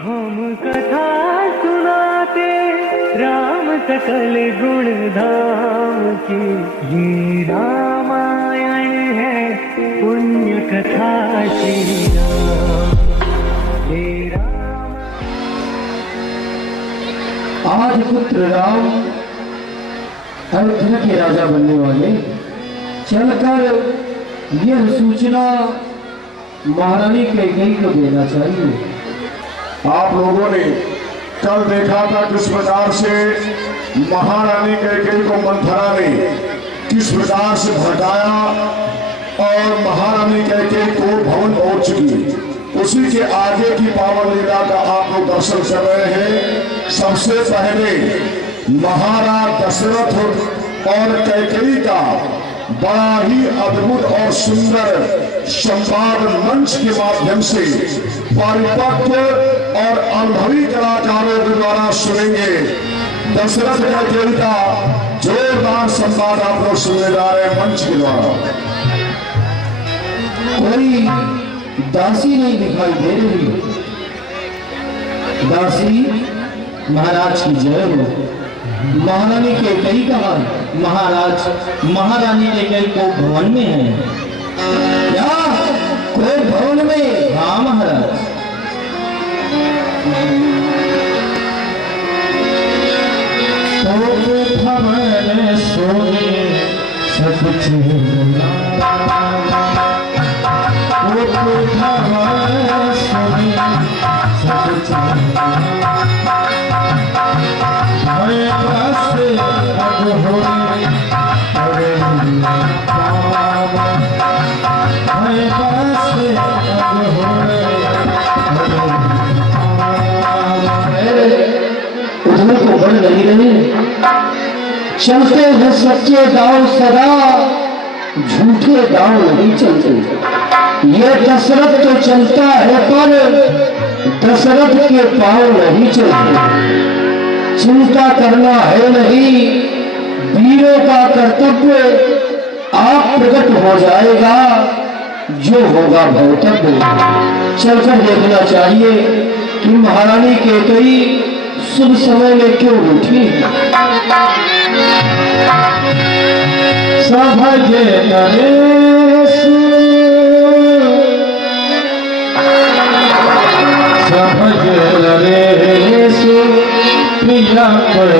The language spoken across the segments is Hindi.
हम कथा सुनाते राम सकल गुण धाम की, ये रामायण है पुण्य कथा श्री राम। ये राम आज पुत्र राम अयोध्या के राजा बनने वाले, चलकर यह सूचना महारानी कैकेयी को देना चाहिए। आप लोगों ने कल देखा था किस प्रकार से महारानी कैकेयी को मंथरा ने किस प्रकार से भड़काया और महारानी कैकेयी को भवन पहुंच चुकी। उसी के आगे की पावन लीला का आप लोग दर्शन कर रहे हैं। सबसे पहले महाराज दशरथ और कैकेयी का बड़ा ही अद्भुत और सुंदर संवाद मंच के माध्यम से परिपक्व और अनुभवी कलाकारों के द्वारा सुनेंगे। दशरथ कैकेयी का जोरदार संवाद आप लोग सुनने जा रहे हैं मंच के द्वारा। कोई दासी नहीं दिखाई दे रही। दासी महाराज की जय हो। महारानी कैकेयी कहा? महाराज महारानी कैकेयी को भवन में है। क्या कोई भवन में? हाँ महाराज। तो भवन सोने सब कुछ को बढ़ रही रहे। चलते हैं सच्चे दाव सदा, झूठे दाव नहीं चलते। ये दशरथ तो चलता है पर दशरथ के पांव नहीं चलते। चिंता करना है नहीं, वीरों का कर्तव्य आप प्रकट हो जाएगा, जो होगा भवितव्य। चलकर देखना चाहिए कि महारानी कैकेयी शुभ समय में क्यों उठी। सभजे नरेश सभजे नरेश प्रिया पढ़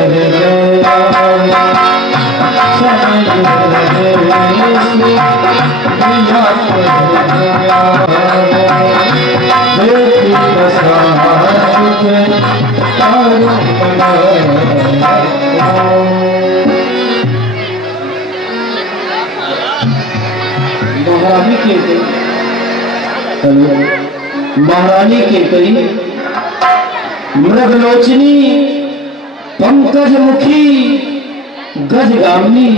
महारानी कैकेयी मृगलोचनी पंकज मुखी गजगामिनी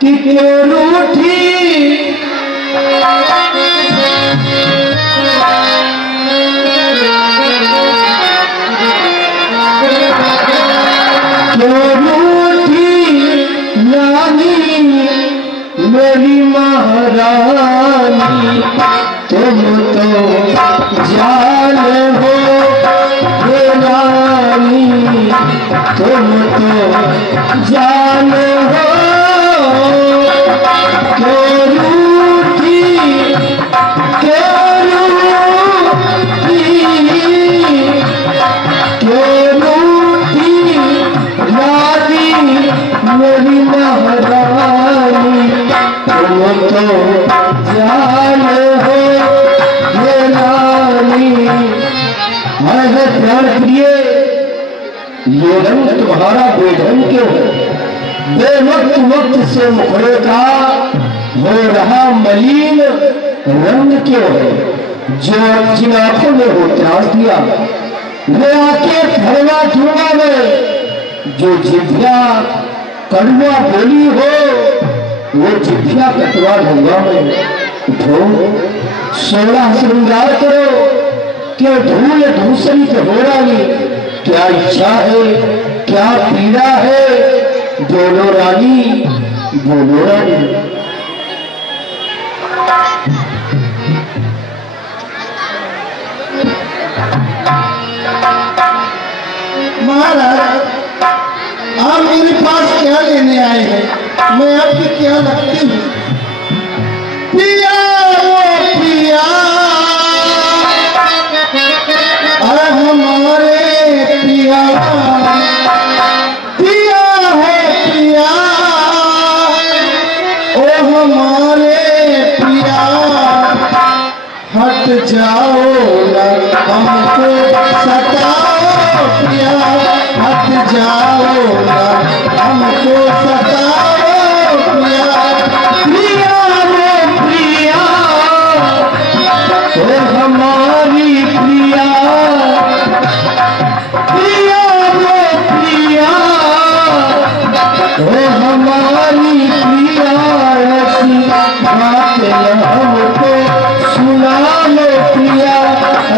कि क्यों रूठी। क्यों रूठी रानी मेरी महारानी, तुम तो जान हो हे रानी, तुम तो जान हो। क्यों रूठी क्यों रूठी क्यों रूठी रानी मेरी महारानी, तुम तो जान हो हे रानी। है प्यार प्रिय, ये रंग तुम्हारा बेढंग क्यों है? बेवक्त वक्त से मुखड़े का हो रहा मलिन रंग क्यों है? जो जिन आंखों ने हो त्रास दिया, वो आके फरवा दूंगा मैं। जो जिभ्या कड़वा बोली हो, वो जिभ्या कटवा दूंगा मैं। उठो 16 श्रृंगार करो, क्यों धूल धूसरित हो रानी। क्या इच्छा है क्या पीड़ा है, बोलो रानी बोलो रानी। मेरे पास क्या लेने आए हैं? मैं आपकी क्या लगती हूँ? पिया वो पिया हमारे पिया, पिया है पिया ओ हमारे पिया, हट जाओ ना हमको सताओ पिया, हट जाओ ना हमको सताओ पिया, पिया रे पिया ओ हमारी पिया, पिया रे पिया ओ हमारी पिया, ऐसी बातें हमको सुना लो पिया,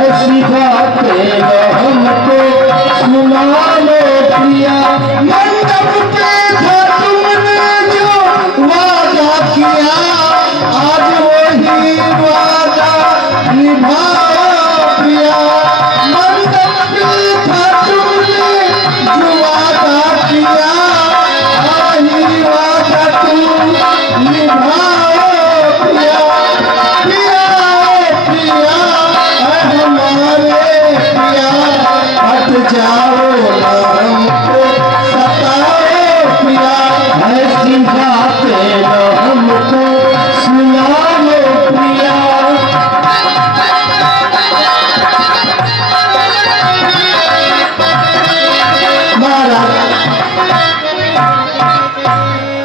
ऐसी बातें हमको सुना लो पिया। मंडप पे था तुमने जो वादा किया, आज वही वादा निभाओ पिया। मंडप पे था तुमने जो वादा किया, वही वादा तुम निभाओ पिया, पिया पिया हमारे पिया, हट जाओ ना हमको सताओ पिया, ऐसी बातें हमको सुना लो पिया।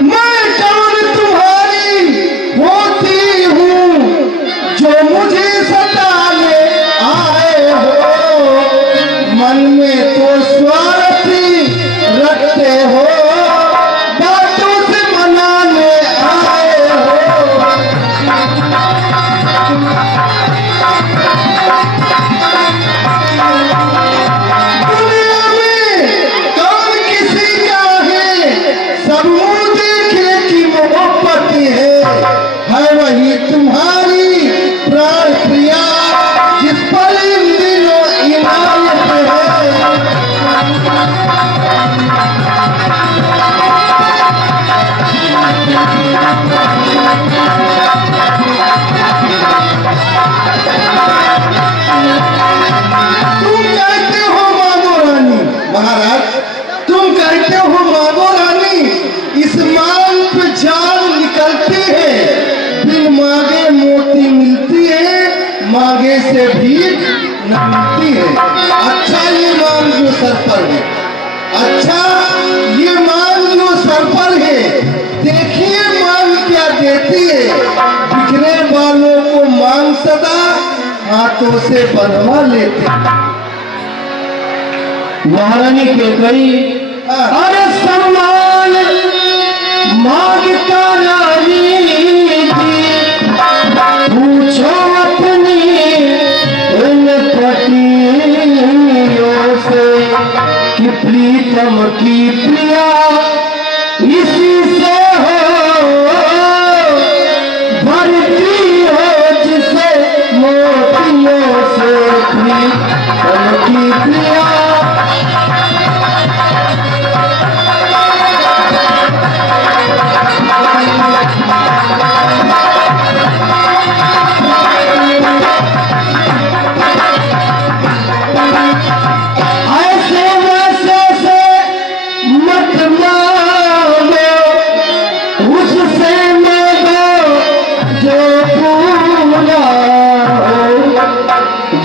मैं कौन तुम्हारी होती हूँ जो मुझे सताने आए हो, मन में तो स्वार्थी रखते हो, बातों से मनाने आए हो। दुनिया में कौन किसी का है, सब मुंह देखे की मोहब्बत है वही तुम्हारी प्राण प्रिया, जिस पर इन दिनों इनायत है। तुम कहते हो मांगो रानी, महाराज तुम कहते हो मांगो रानी, इस मांग पे जान निकलती है, बिन मांगे मोती मिलती है, मांगे से भीख न मिलती है। अच्छा ये मांग जो सर पर है, अच्छा ये मांग जो सर पर है, देखिए मांग क्या देती है। बिखरे बालों को मांग सदा हाथों से बनवा लेते। महारानी के कई अरे सम्मान मांगता रानी थी, पूछो अपनी इन पतियों से कि प्रीतम की प्रिया इसी से हो, भरती हो जिसे मोतियों से प्रीतम की प्रिया। ऐसे वैसे से मत मांगो, उससे मांगो जो पूरा हो,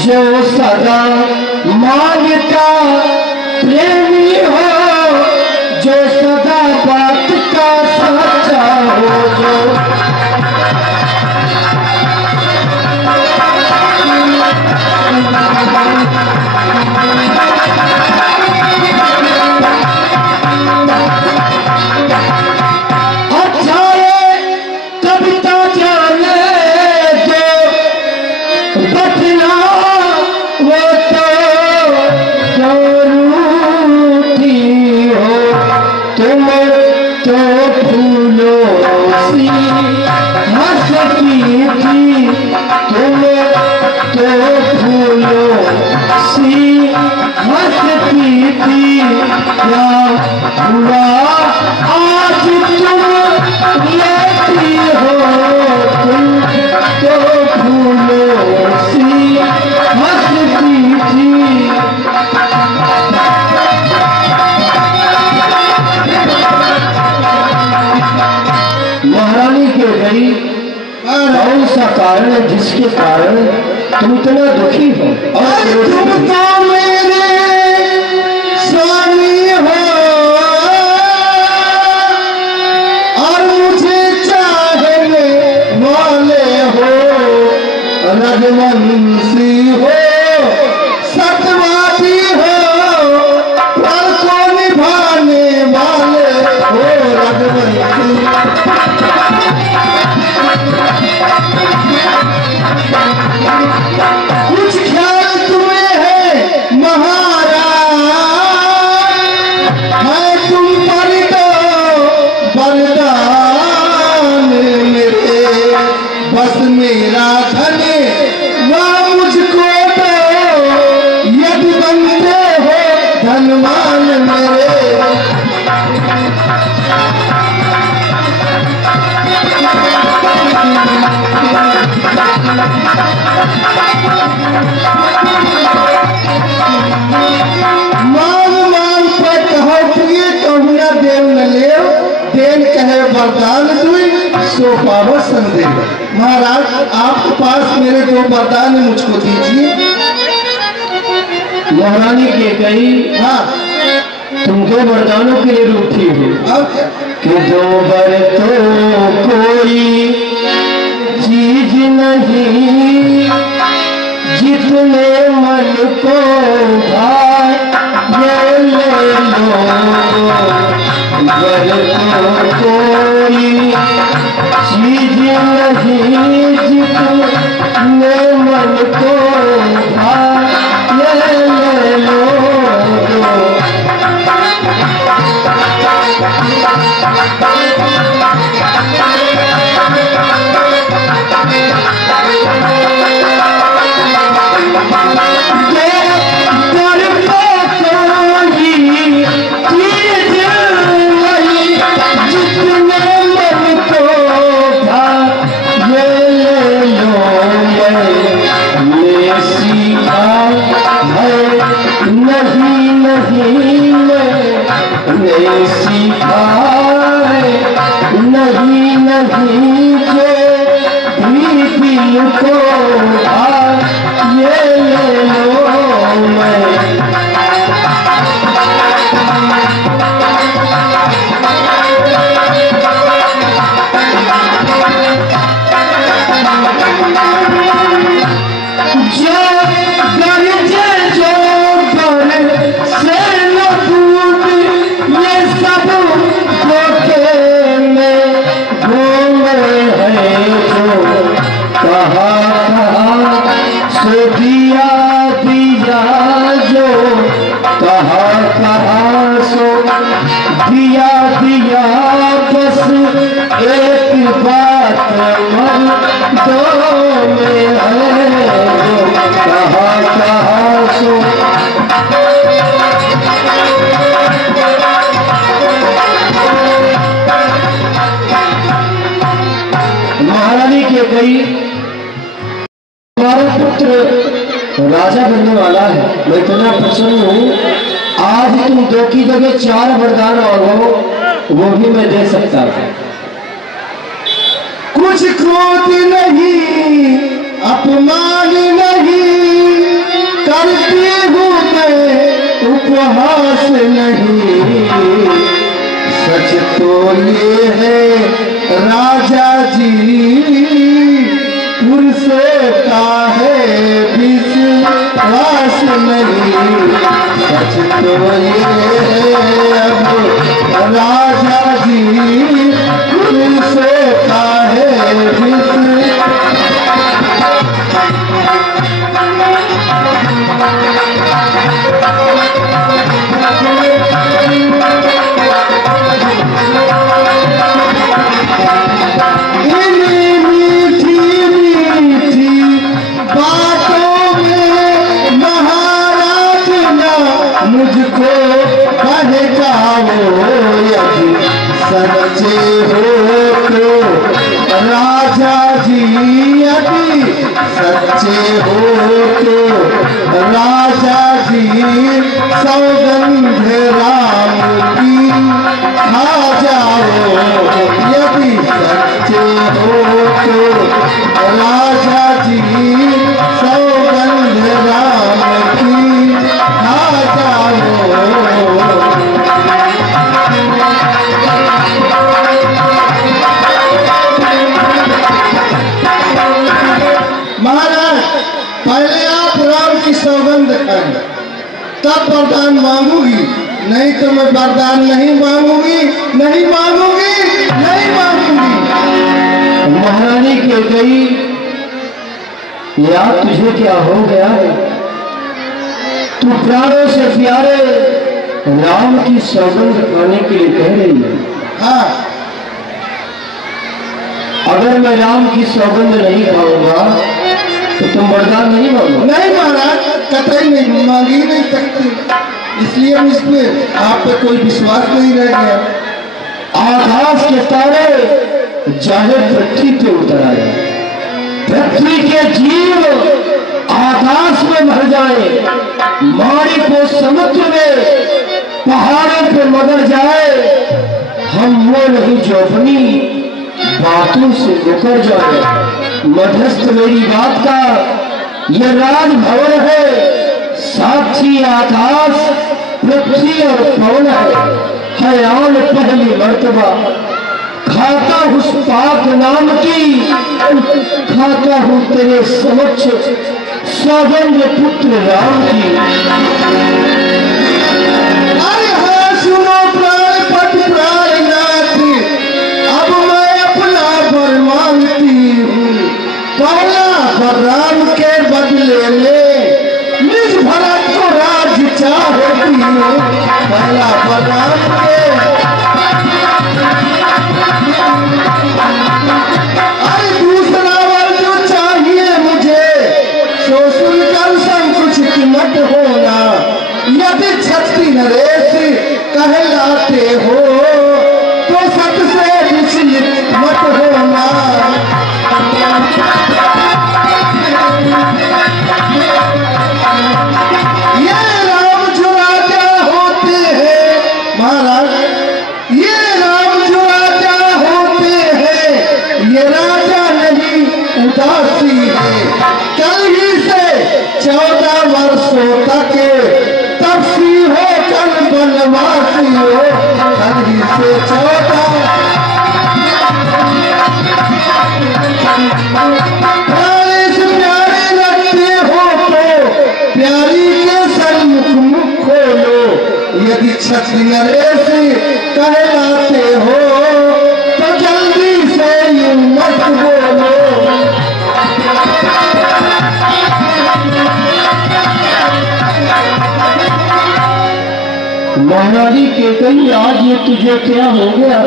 जो सदा मांगता प्रेमी हो, जो सदा बात का सच्चा हो, जो अच्छा ये कविता जाने जो बतना वो तो जरूरी हो, तुम तो फूलों सी हंसती थी, तुम तो फूलों सी हंसती थी, क्या हुआ है जिसके कारण तुम इतना दुखी हो और तुम तो मेरे स्वामी हो और मुझे चाहने वाले हो, रघुवंशी हो, सत्यवादी हो, पल को निभाने वाले हो रघुवंशी। कुछ ख्याल तुम्हें है महाराज, है तुम पर दो वरदान मेरे, बस मेरा धन वह मुझको दो, यदि बनते हो धनवान मेरे। मान मान पर कहो प्रिय कहूना देव न ले, देन कहे वरदान दुई सो पावो संदेह। महाराज आपके पास मेरे दो वरदान है, मुझको दीजिए। महारानी के कही हाँ तुम दो वरदानों के लिए रूठी हो कि दो बर तो कोई चीज नहीं जितने मन को भाए ये ले लो, बर तो कोई चीज नहीं जितने मन को भाए ये ले लो। नहीं नहीं जो भी दिल को ये ले लो मैं। जो गरजे जो गर से न दूध ये सब धोखे में घूमे हैं जो कहा सो दिया दिया जो कहा सो दिया दिया बस एक बात मन दो में है कहा सो। महारानी के गई तुम्हारा पुत्र राजा बनने वाला है, मैं इतना प्रसन्न हूँ। आज तुम दो की जगह 4 वरदान और वो भी मैं दे सकता था। कुछ क्रोध नहीं अपमान नहीं करती हूँ मैं उपहास नहीं, सच तो ये है राजा जी पुरुषों का है विश्वास नहीं, सच तो ये है अब राजा जी पुरुषों का है मुझको कहे जाओ यदि सच्चे हो तो राजा जी, यदि सच्चे हो तो राजा जी सौगंध राम की खा जाओ, यदि सच्चे हो तो राजा जी सौगंध राम की खा जाओ। महाराज पहले आप राम की सौगंध खाएं, तब वरदान मांगूगी, नहीं तो मैं वरदान नहीं मांगूगी, नहीं मांगूगी, नहीं मांगूगी। महारानी के गई, यार तुझे क्या हो गया है? तू प्यारों से प्यारे राम की सौगंध खाने के लिए कह रही है। हाँ, अगर मैं राम की सौगंध नहीं खाऊंगा तो तुम वरदान नहीं मांगो? नहीं महाराज, कतई नहीं, मांग ही नहीं सकती, इसलिए हम इसमें आप पे कोई विश्वास नहीं रह गया। आकाश के तारे चाहे पृथ्वी पे उतर आए, पृथ्वी के जीव आकाश में भर जाए, मारी को समुद्र में, पहाड़ों पे मगर जाए, हम वो नहीं जो अपनी बातों से मुकर जाए। मध्यस्थ मेरी बात का यह राजभवन है, साक्षी आकाश पृथ्वी और पवन है आन पहली मर्तबा। खाता उस पाक नाम की, खाता हूं तेरे समक्ष सौगंध पुत्र राम की। अरे हाँ सुनो प्राण पट प्राणनाथ, अब मैं अपना वर मांगती हूँ, पहला वर राम के बदले में निज भरत को राज चाहती हूँ। पहला वर राम के, अरे दूसरा वर जो चाहिए मुझे, सो सुनकर संकुचित मत होना। यदि क्षत्रिय नरेश कहलाते हो तो सत से विचलित मत होना। ये राम जो राजा होते हैं महाराज, ये राम जो राजा होते हैं, ये राजा नहीं उदासी है। कल ही से 14 वर्षों तक तपसी हो, कल बनवासी हो, कल ही से 14 प्यारे लगते हो तो प्यारी के सन्मुख मुख खोलो। यदि क्षत्रिय नरेश कहलाते हो तो जल्दी से यूं मत बोलो। महारानी के कही, आज ये तुझे क्या हो गया?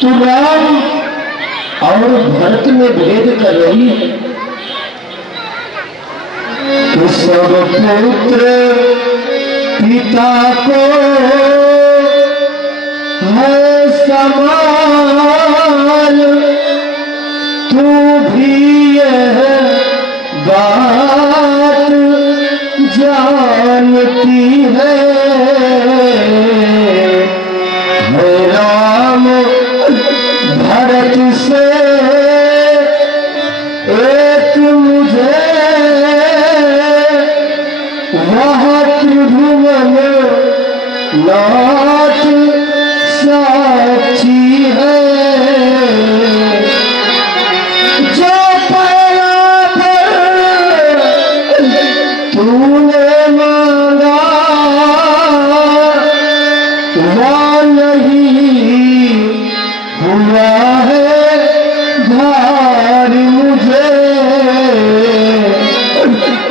तू राम और भरत में भेद कर रही है। तो सब पुत्र पिता को है समान, तू भी यह बात जानती है। राम भरत से एक मुझे वहाँ त्रिभुवन नाथ साक्षी है। जो पैरा पर तूने मांगा वह नहीं हुआ है धार मुझे।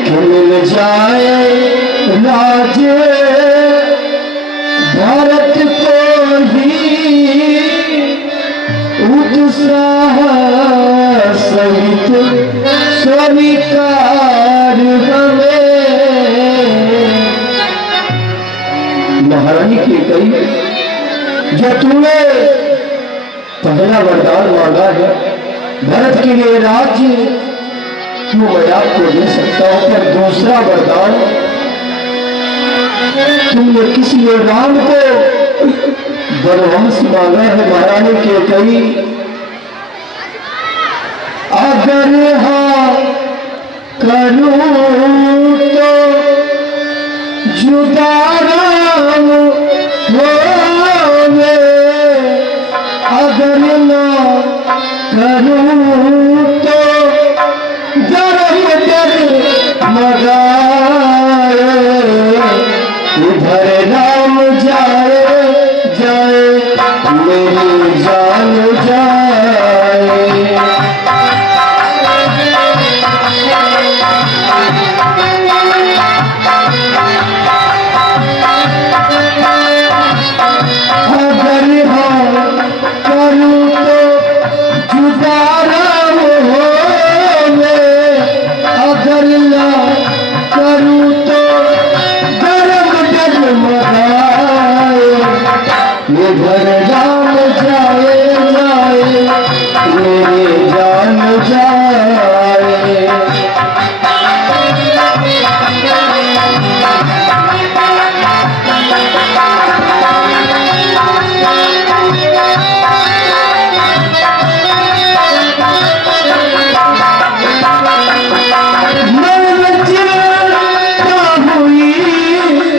मिल जाए राज भरत को ही उत्साह सहित स्वीकार हमें। महारानी की कही, जो तूने पहला वरदान मांगा है भरत के लिए राज्य, तो मैं आपको दे सकता हूं, पर दूसरा वरदान तुमने किसी राम को वनवास मांगा है। महारानी के कई, आप अगर हाँ करूं तो जुदा राम होवे, अगर ना करूं तो गरम डर मगाए, इधर राम जाए जाए मेरी जान जाए। अगर हाँ करूं तो जुदा राम होवे, अगर ना करूं तो गरम डर मगाए, इधर राम जाए जाए मेरे जान जाए। मन चिंता हुई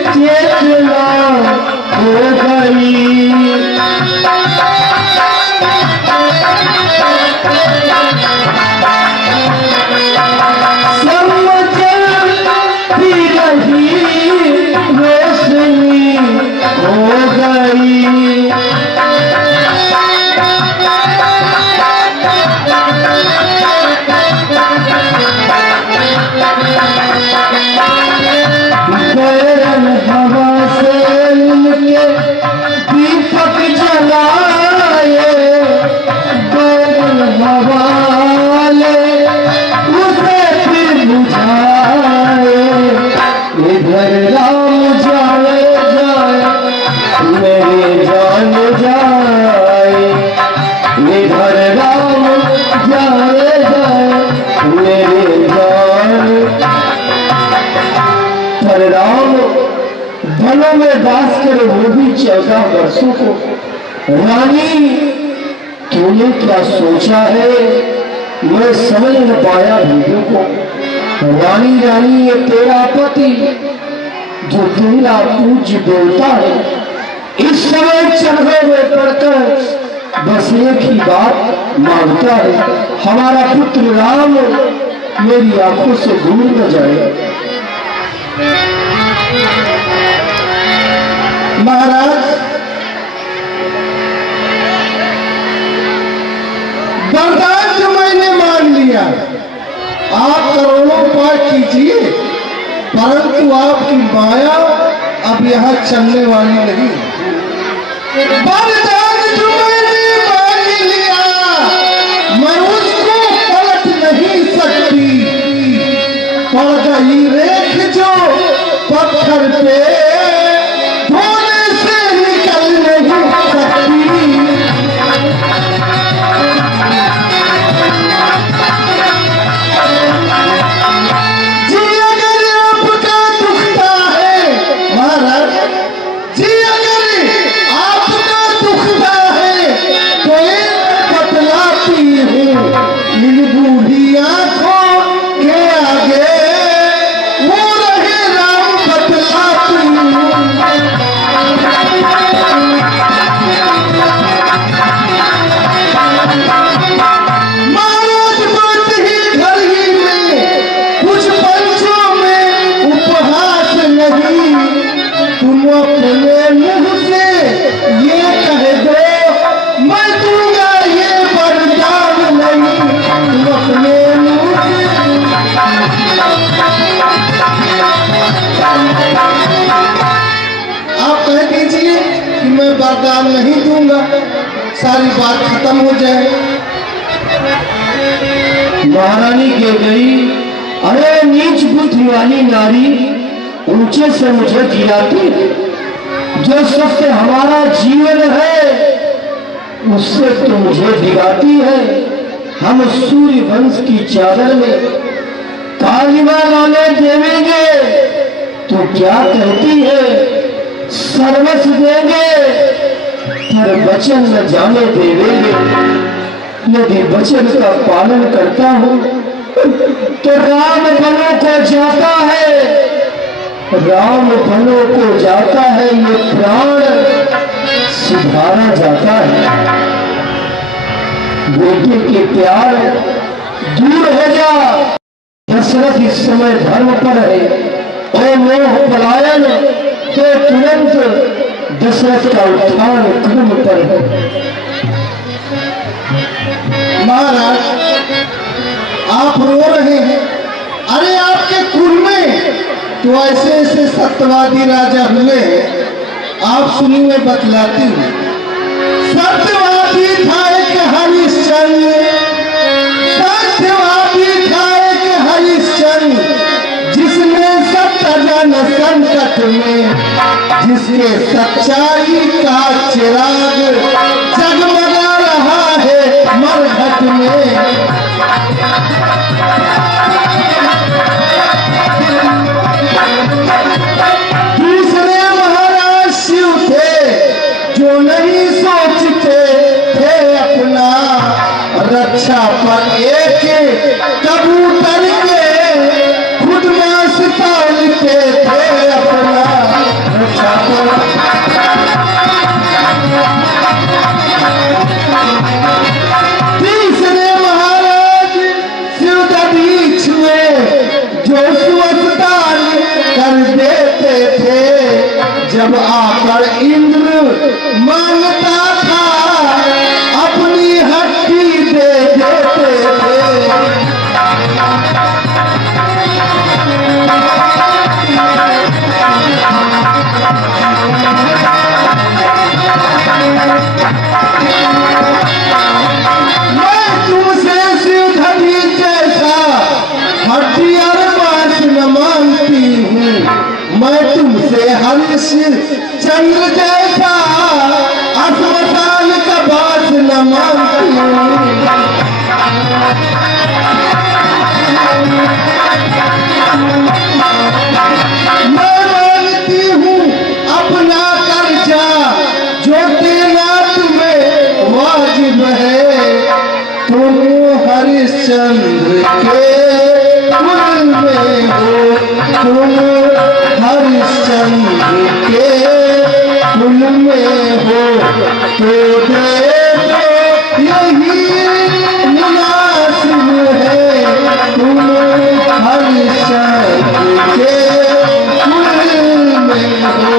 चेतना हो गई, समझती रही रोशनी हो गई। गैरन हवा से मिलके दीपक जलाए, गैरन हवा ले उसे फिर बुझाए, इधर राम जाए जाए मेरे जान जाए, इधर राम जाए जाए मेरे जान। पर राम वनों में वास करे वो भी 14 वर्षों को। रानी तूने क्या सोचा है, मैं समझ न पाया भीड़ों को। रानी रानी ये तेरा पति जो तेरा पूज्य देवता है, इस समय चढ़े में पड़कर बस एक ही बात मांगता है, हमारा पुत्र राम मेरी आंखों से दूर न जाए। महाराज वरदान तो मैंने मान लिया, आप करोड़ों पाठ कीजिए, परंतु आपकी माया अब यहाँ चलने वाली नहीं। वरदान जो मैंने मान लिया, मैं उसको पलट नहीं सकती। पड़ गई रेख जो पत्थर पे, धोने से निकल नहीं सकती। जी अगर आपका दुखता है महाराज, जी अगर आपका दुखता है तो एक बतलाती हूँ, इन बूढ़ी आंखों के आगे वो रहे राम बतलाती हूँ। महाराज बात ही घर ही में, कुछ पंचों में उपहास नहीं। तुम अपने मुंह से ये कह दो, मैं दूंगा ये वरदान नहीं। तुम अपने मुंह से आप कह दीजिए कि मैं वरदान नहीं दूंगा, सारी बात खत्म हो जाए। महारानी कह गई, अरे नीच बुद्धि वाली नारी, ऊंचे से मुझे गिराती है। जो सत्य हमारा जीवन है उससे तो मुझे भिगाती है। हम सूर्य वंश की चादर में कालिमा लाने देवेंगे तो क्या कहती है, सर्वस्व देंगे पर वचन न जाने देवेंगे। यदि वचन का पालन करता हूं तो राम बलों को जाता है, राम बलों को जाता है, ये प्राण सुधारा जाता है। बेटे के प्यार दूर हो जा। दशरथ इस समय धर्म पर है और मोह पलायन तो तुरंत दशरथ का उत्थान क्रम पर है। महाराज आप रो रहे हैं। अरे आपके कुल में तो ऐसे ऐसे सत्यवादी राजा हुए हैं, आप सुनिए मैं बतलाती हूँ। सत्यवादी था एक हरिश्चंद्र, सत्यवादी था एक हरिश्चंद्र, जिसने सत्यजन संकट में, जिसके सच्चाई का चिराग जगमगा रहा है मरघट में। दूसरे महाराज शिव थे जो नहीं सोचते थे अपना, रक्षा पर एक कबूतर के खुद मांस तौलते थे अपना, रक्षा पर। तीसरे महाराज शिव दबी छुए जो सुवस्तान कर देते थे, जब आकर इंद्र मांगता था अपनी हड्डी दे देते थे। मैं तुमसे शिव धनी जैसा हड्डी और मांस न मांगती हूँ, मैं तुमसे हरीश चंद्र जैसा अस्मशान का बास न मांगती हूँ। मैं मांगती हूँ अपना कर्जा जो देना तुम्हें वाजिब है। तुम हरिश्चंद्र के कुल में हो, तुम हरिश्चंद्र के कुल में हो, तो दे दो यही मुनासिब है। तुम हरिश्चंद्र के कुल में हो।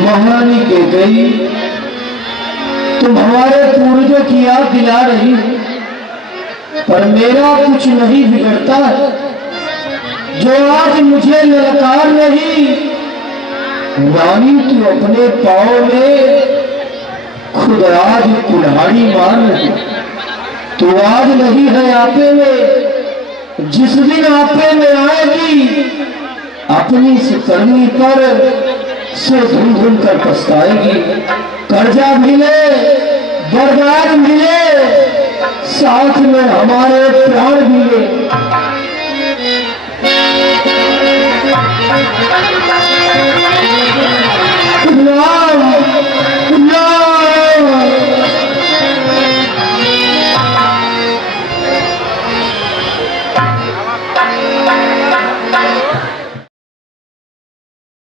महारानी के गई तुम हमारे पूर्वजों की याद दिला रही हो, पर मेरा कुछ नहीं बिगड़ता है। जो आज मुझे ललकार रही, रानी तू अपने पांव में खुद आज कुल्हाड़ी मार रही। तू आज नहीं है आपे में, जिस दिन आपे में आएगी अपनी सुकर्मी पर से धुन धुन कर पछताएगी। कर्जा मिले, बरदार मिले, साथ में हमारे प्राण भी